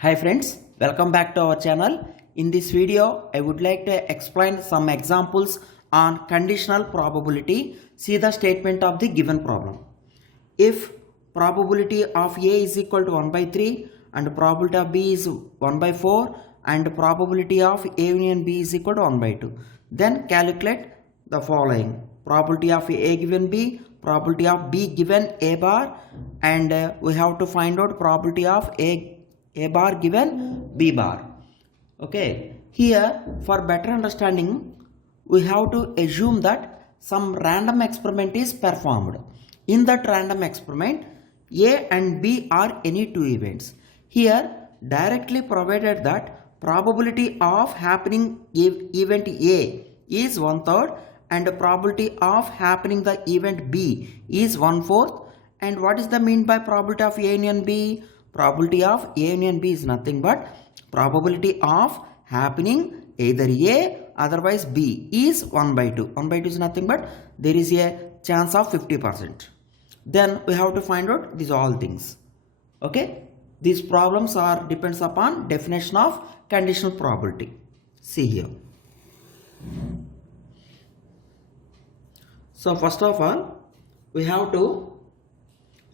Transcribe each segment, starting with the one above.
Hi friends, welcome back to our channel. In this video, I would like to explain some examples on conditional probability. See the statement of the given problem. If probability of A is equal to 1 by 3 and probability of B is 1 by 4 and probability of A union B is equal to 1 by 2, then calculate the following. Probability of A given B, probability of B given A bar, and we have to find out probability of A bar given B bar. Okay, here for better understanding we have to assume that some random experiment is performed. In that random experiment, A and B are any two events. Here directly provided that probability of happening event A is 1/3 and probability of happening the event B is 1/4. And what is the mean by probability of A union B? Probability of A union B is nothing but probability of happening either A otherwise B is 1 by 2. 1 by 2 is nothing but there is a chance of 50%. Then we have to find out these all things. Okay, these problems are depends upon definition of conditional probability. See here. So first of all, we have to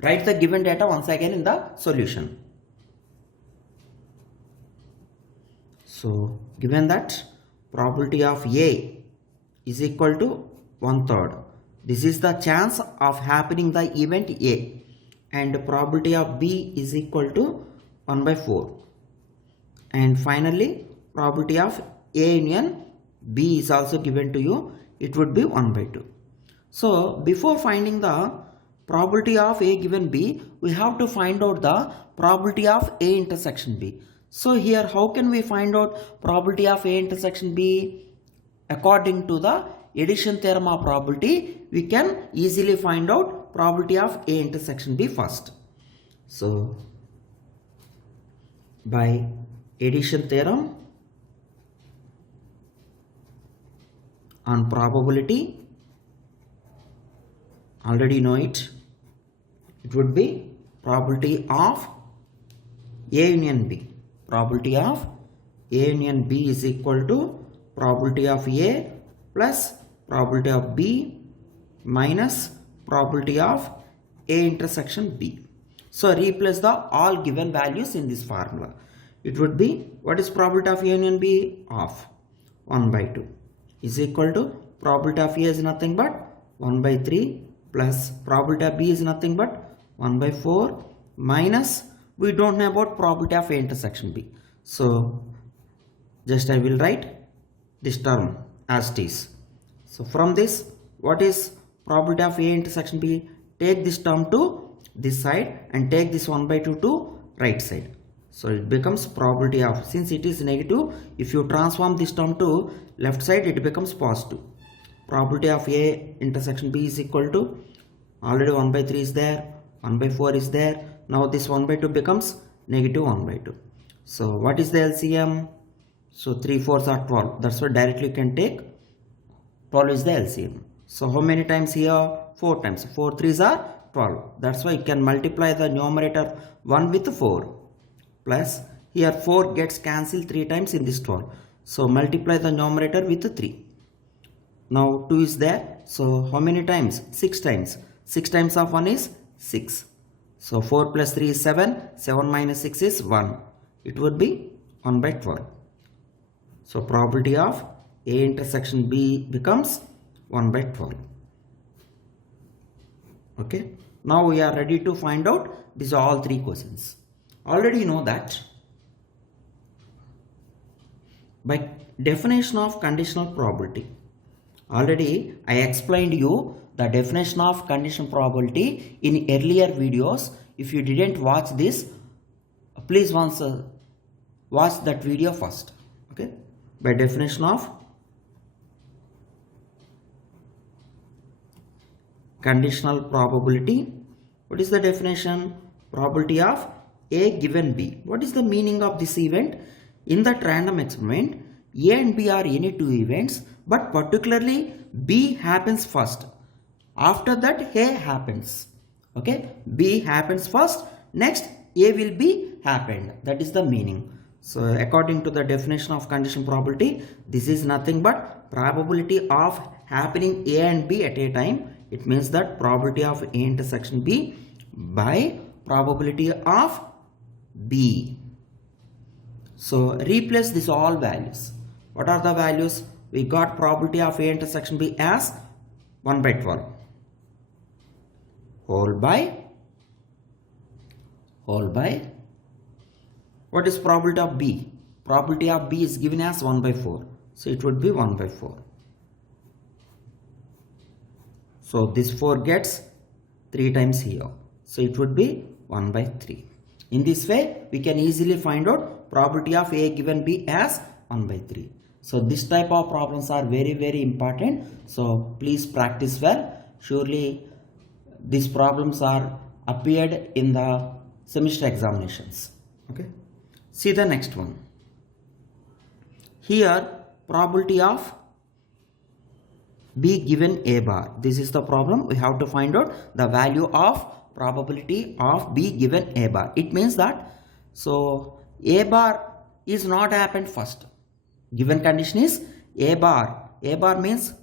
write the given data once again in the solution. So given that probability of A is equal to 1/3. This is the chance of happening the event A, and probability of B is equal to 1 by 4. And finally probability of A union B is also given to you. It would be 1 by 2. So before finding the probability of A given B, we have to find out the probability of A intersection B. So here how can we find out probability of A intersection B? According to the addition theorem of probability, we can easily find out probability of A intersection B first. So by addition theorem on probability, already know it, it would be probability of A union B. Probability of A union B is equal to probability of A plus probability of B minus probability of A intersection B. So replace the all given values in this formula. It would be, what is probability of A union B? Of 1 by 2 is equal to probability of A is nothing but 1 by 3 plus probability of B is nothing but 1 by 4 minus, we don't know about probability of A intersection B. So just I will write this term as it is. So from this, what is probability of A intersection B? Take this term to this side and take this 1 by 2 to right side. So it becomes probability of, since it is negative, if you transform this term to left side, it becomes positive. Probability of A intersection B is equal to, already 1 by 3 is there, 1 by 4 is there. Now this 1 by 2 becomes negative 1 by 2. So what is the LCM? So 3 4s are 12. That's why directly you can take 12 is the LCM. So how many times here? 4 times. 4 3s are 12. That's why you can multiply the numerator 1 with 4. Plus here 4 gets cancelled 3 times in this 12. So multiply the numerator with 3. Now 2 is there. So how many times? 6 times. 6 times of 1 is 6. So 4 plus 3 is 7. 7 minus 6 is 1. It would be 1 by 12. So probability of A intersection B becomes 1 by 12. Okay. Now we are ready to find out these are all three questions. Already know that by definition of conditional probability, already I explained you the definition of conditional probability in earlier videos. If you didn't watch this, please once watch that video first. Okay, by definition of conditional probability, what is the definition? Probability of A given B. What is the meaning of this event? In that random experiment, A and B are any two events, but particularly B happens first. After that A happens. Okay, B happens first, next A will be happened. That is the meaning. So according to the definition of conditional probability, this is nothing but probability of happening A and B at a time. It means that probability of A intersection B by probability of B. So replace this all values. What are the values? We got probability of A intersection B as 1 by 12 whole by what is probability of B? Probability of B is given as 1 by 4. So it would be 1 by 4. So this 4 gets 3 times here. So it would be 1 by 3. In this way, we can easily find out probability of A given B as 1 by 3. So this type of problems are very, very important. So please practice well. Surely these problems are appeared in the semester examinations. Okay. See the next one. Here probability of B given A bar. This is the problem. We have to find out the value of probability of B given A bar. It means that so A bar is not happened first. Given condition is A bar. A bar means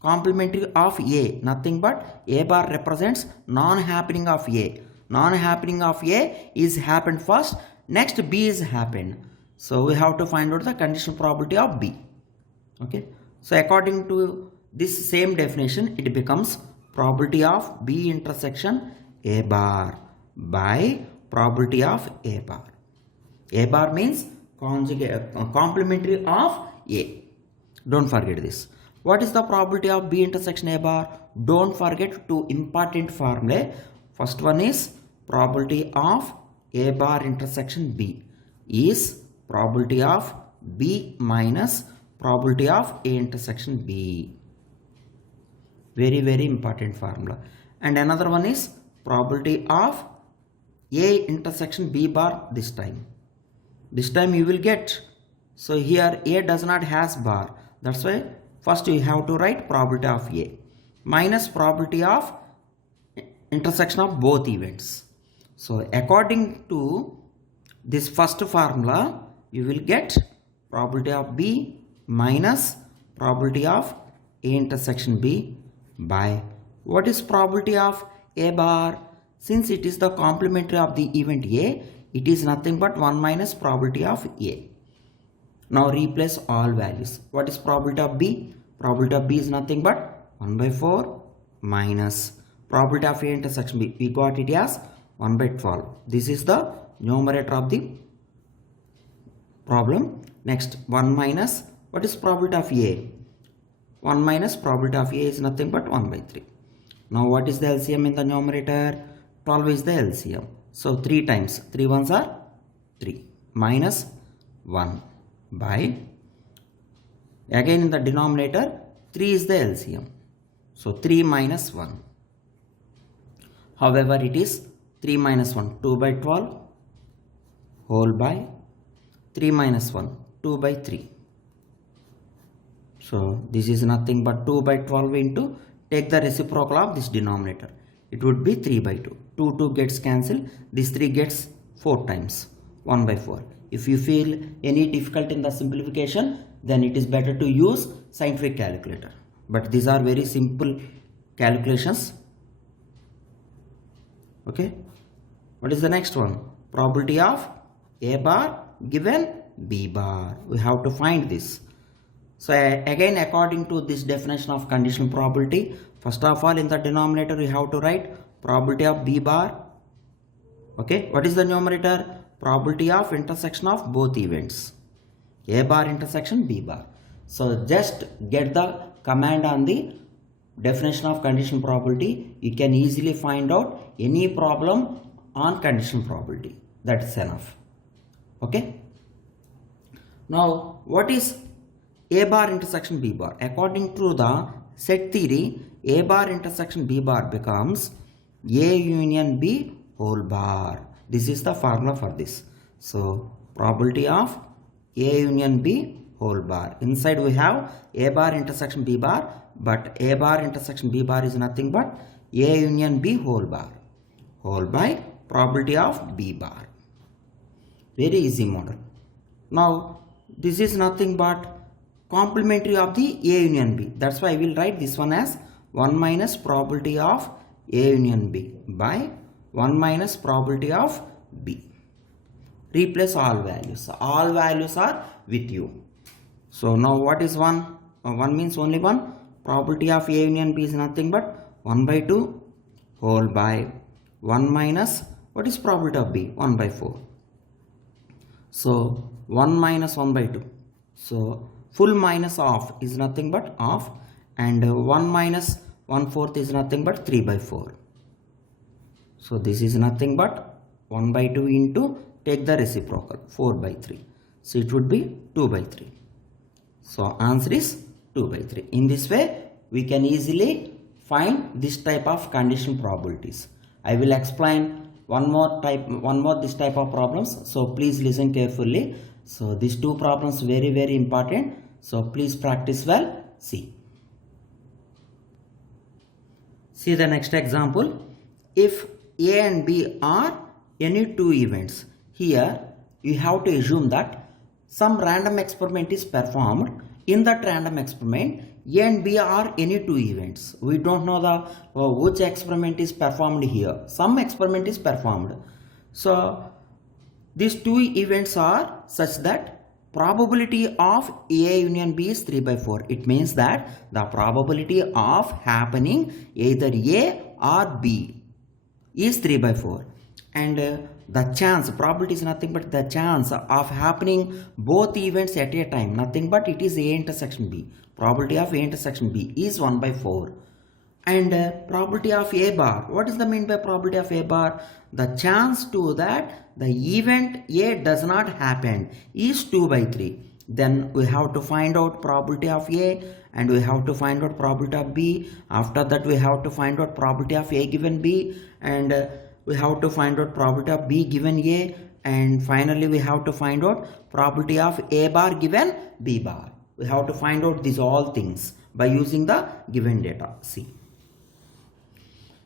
complementary of A. Nothing but A bar represents non-happening of A. Non-happening of A is happened first. Next B is happened. So we have to find out the conditional probability of B. Okay. So according to this same definition, it becomes probability of B intersection A bar by probability of A bar. A bar means complementary of A. Don't forget this. What is the probability of B intersection A bar? Don't forget two important formulae. First one is probability of A bar intersection B is probability of B minus probability of A intersection B. Very, very important formula. And another one is probability of A intersection B bar this time. This time you will get, so here A does not has bar. That's why first you have to write probability of A minus probability of intersection of both events. So according to this first formula, you will get probability of B minus probability of A intersection B by what is probability of A bar? Since it is the complementary of the event A, it is nothing but 1 minus probability of A. Now replace all values. What is probability of B? Probability of B is nothing but 1 by 4 minus probability of A intersection B. We got it as 1 by 12. This is the numerator of the problem. Next 1 minus what is probability of A? 1 minus probability of A is nothing but 1 by 3. Now what is the LCM in the numerator? 12 is the LCM. So 3 times 3 ones are 3 minus 1 by, again in the denominator 3 is the LCM. So 3 minus 1. However, it is 3 minus 1 2 by 12 whole by 3 minus 1 2 by 3. So this is nothing but 2 by 12 into, take the reciprocal of this denominator. It would be 3 by 2. 2 gets cancelled. This 3 gets 4 times 1 by 4. If you feel any difficult in the simplification, then it is better to use scientific calculator. But these are very simple calculations. Okay. What is the next one? Probability of A bar given B bar. We have to find this. So again, according to this definition of conditional probability, first of all in the denominator we have to write probability of B bar. Okay. What is the numerator? Probability of intersection of both events. A bar intersection B bar. So just get the command on the definition of conditional probability. You can easily find out any problem on conditional probability. That's enough. Okay. Now what is A bar intersection B bar? According to the set theory, A bar intersection B bar becomes A union B whole bar. This is the formula for this. So probability of A union B whole bar. Inside we have A bar intersection B bar, but A bar intersection B bar is nothing but A union B whole bar whole by probability of B bar. Very easy model. Now this is nothing but complementary of the A union B. That's why I will write this one as 1 minus probability of A union B by 1 minus probability of B. Replace all values. All values are with you. So now what is 1? 1 means only 1. Probability of A union B is nothing but 1 by 2 whole by 1 minus, what is probability of B? 1 by 4. So 1 minus 1 by 2. So full minus of is nothing but of, and 1 minus 1/4 is nothing but 3 by 4. So this is nothing but 1 by 2 into, take the reciprocal, 4 by 3. So it would be 2 by 3. So answer is 2 by 3. In this way we can easily find this type of condition probabilities. I will explain one more this type of problems. So please listen carefully. So these two problems very important. So please practice well. See the next example. If A and B are any two events, here you have to assume that some random experiment is performed. In that random experiment, A and B are any two events. We don't know the which experiment is performed here. Some experiment is performed. So these two events are such that probability of A union B is 3 by 4. It means that the probability of happening either A or B is 3 by 4. And the chance, probability is nothing but the chance of happening both events at a time, nothing but it is A intersection B. Probability of A intersection B is 1 by 4. And probability of A bar, what is the mean by probability of A bar? The chance to that the event A does not happen is 2 by 3. Then we have to find out probability of A, and we have to find out probability of B. After that we have to find out probability of A given B, and we have to find out probability of B given A, and finally we have to find out probability of A bar given B bar. We have to find out these all things by using the given data. See.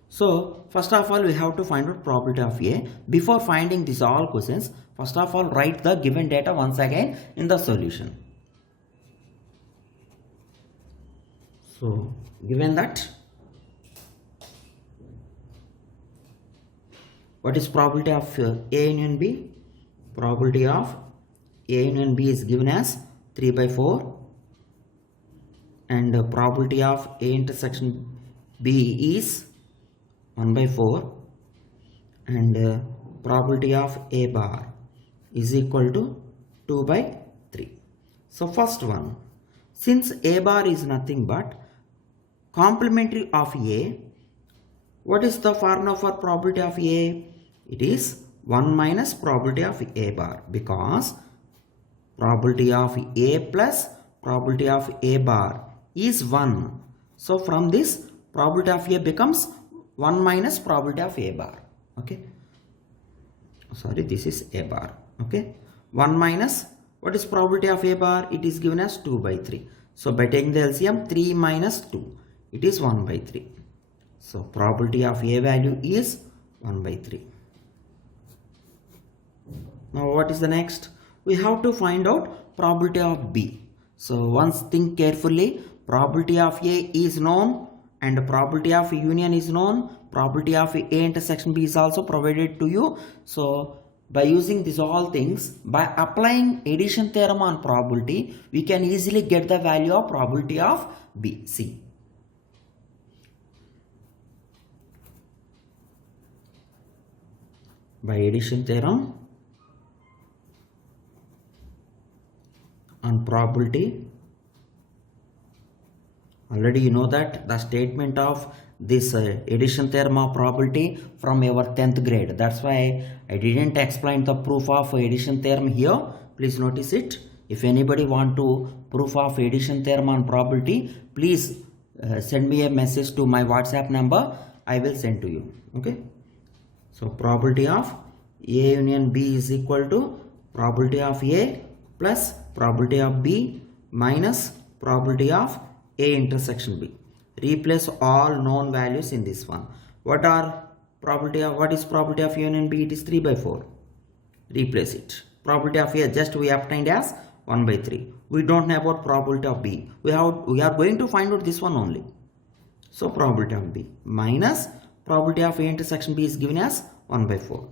So first of all we have to find out probability of A. Before finding these all questions, first of all write the given data once again in the solution. So given that, what is probability of A union B? Probability of A union B is given as 3 by 4, and probability of A intersection B is 1 by 4, and probability of A bar is equal to 2 by 3. So first one, since A bar is nothing but complementary of A, what is the formula for probability of A? It is 1 minus probability of A bar, because probability of A plus probability of A bar is 1. So from this, probability of A becomes 1 minus probability of A bar. Okay. Sorry, this is A bar. Okay. 1 minus, what is probability of A bar? It is given as 2 by 3. So by taking the LCM, 3 minus 2, it is 1 by 3. So probability of A value is 1 by 3. Now what is the next? We have to find out probability of B. So once think carefully, probability of A is known and probability of union is known. Probability of A intersection B is also provided to you. So by using these all things, by applying addition theorem on probability, we can easily get the value of probability of B. See. By addition theorem on probability, already you know that the statement of this addition theorem of probability from our 10th grade. That's why I didn't explain the proof of addition theorem here. Please notice it. If anybody want to proof of addition theorem on probability, please send me a message to my WhatsApp number. I will send to you. Okay. So probability of A union B is equal to probability of A plus probability of B minus probability of A intersection B. Replace all known values in this one. What is probability of A union B? It is 3 by 4. Replace it. Probability of A just we obtained as 1 by 3. We don't know about probability of B. We are going to find out this one only. So probability of B minus probability of A intersection B is given as 1 by 4.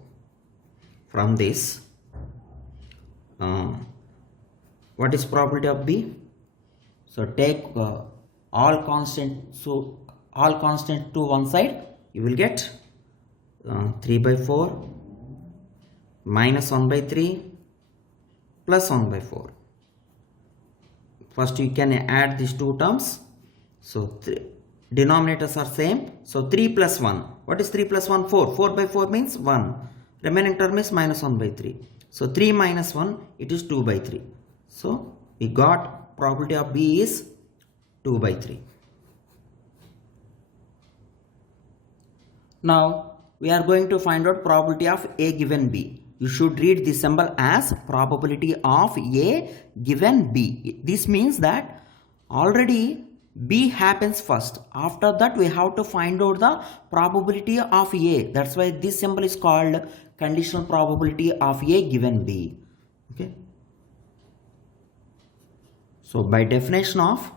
From this, what is probability of B? So take all constant. So all constant to one side, you will get 3 by 4 minus 1 by 3 plus 1 by 4. First you can add these two terms. So denominators are same. So 3 plus 1. What is 3 plus 1? 4. 4 by 4 means 1. Remaining term is minus 1 by 3. So 3 minus 1, it is 2 by 3. So we got probability of B is 2 by 3. Now we are going to find out probability of A given B. You should read this symbol as probability of A given B. This means that already B happens first. After that we have to find out the probability of A. That's why this symbol is called conditional probability of A given B. Okay. So by definition of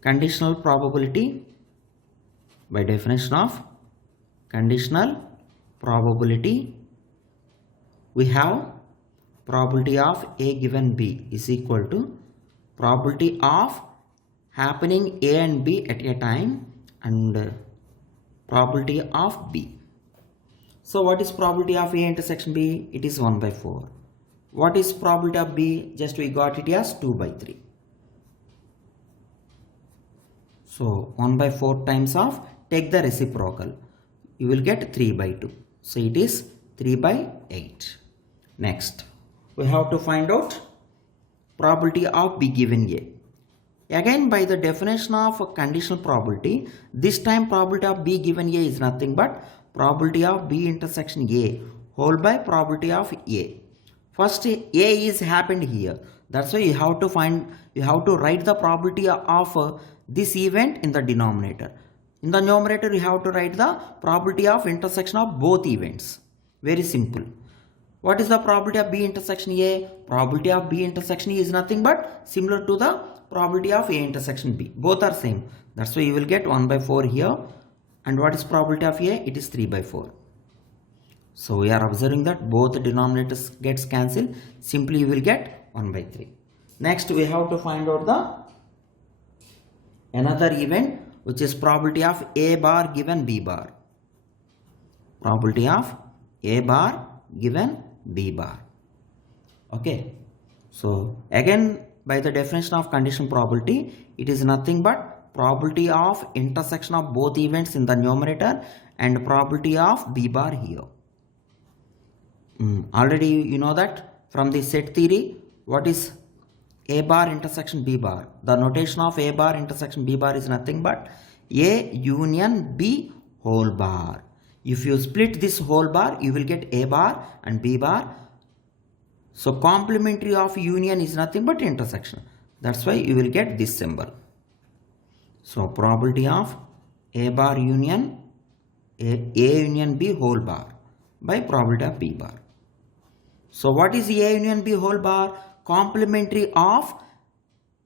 conditional probability, we have probability of A given B is equal to probability of happening A and B at a time and probability of B. So what is probability of A intersection B? It is 1 by 4. What is probability of B? Just we got it as 2 by 3. So 1 by 4 times of, take the reciprocal, you will get 3 by 2. So it is 3 by 8. Next, we have to find out probability of B given A. Again, by the definition of conditional probability, this time probability of B given A is nothing but probability of B intersection A whole by probability of A. First A is happened here. That's why you have to write the probability of this event in the denominator. In the numerator, you have to write the probability of intersection of both events. Very simple. What is the probability of B intersection A? Probability of B intersection A is nothing but similar to the probability of A intersection B. Both are same. That's why you will get 1 by 4 here. And what is probability of A? It is 3 by 4. So we are observing that both the denominators gets cancelled. Simply you will get 1 by 3. Next we have to find out another event, which is probability of A bar given B bar. Probability of A bar given B bar. Okay. So again, by the definition of conditional probability, it is nothing but probability of intersection of both events in the numerator and probability of B bar here. Already you know that from the set theory, what is A bar intersection B bar? The notation of A bar intersection B bar is nothing but A union B whole bar. If you split this whole bar, you will get A bar and B bar. So complementary of union is nothing but intersection. That's why you will get this symbol. So probability of A bar union A union B whole bar by probability of B bar. So what is A union B whole bar? Complementary of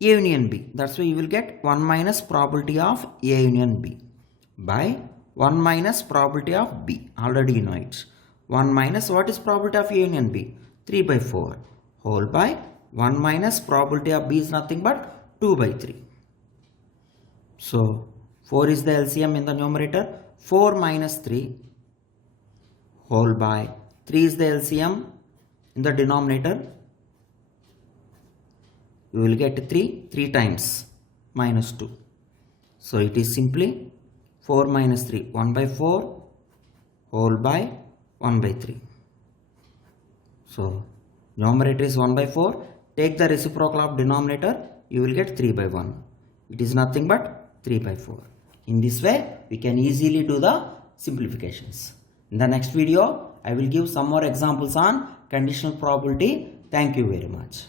A union B. That's why you will get 1 minus probability of A union B by 1 minus probability of B. Already you know it. 1 minus what is probability of A union B? 3 by 4 whole by 1 minus probability of B is nothing but 2 by 3. So 4 is the LCM in the numerator. 4 minus 3 whole by 3 is the LCM in the denominator. You will get 3 times minus 2. So it is simply 4 minus 3, 1 by 4 whole by 1 by 3. So numerator is 1 by 4. Take the reciprocal of denominator, you will get 3 by 1. It is nothing but 3 by 4. In this way, we can easily do the simplifications. In the next video, I will give some more examples on conditional probability. Thank you very much.